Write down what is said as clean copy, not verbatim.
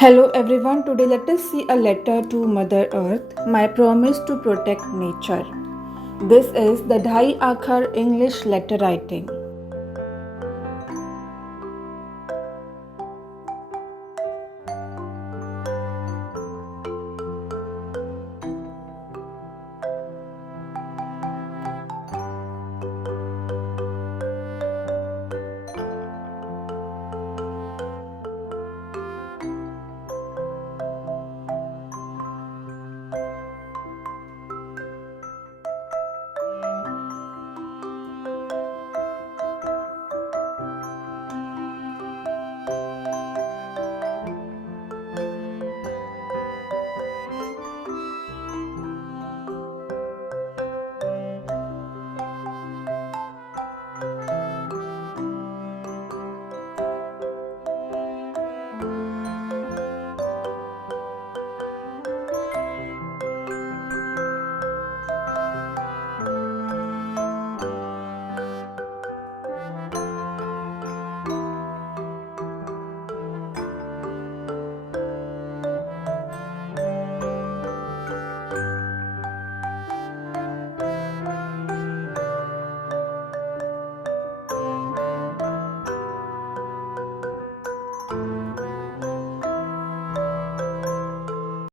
Hello everyone, today let us see a letter to Mother Earth, my promise to protect nature. This is the Dhai Akhar English letter writing.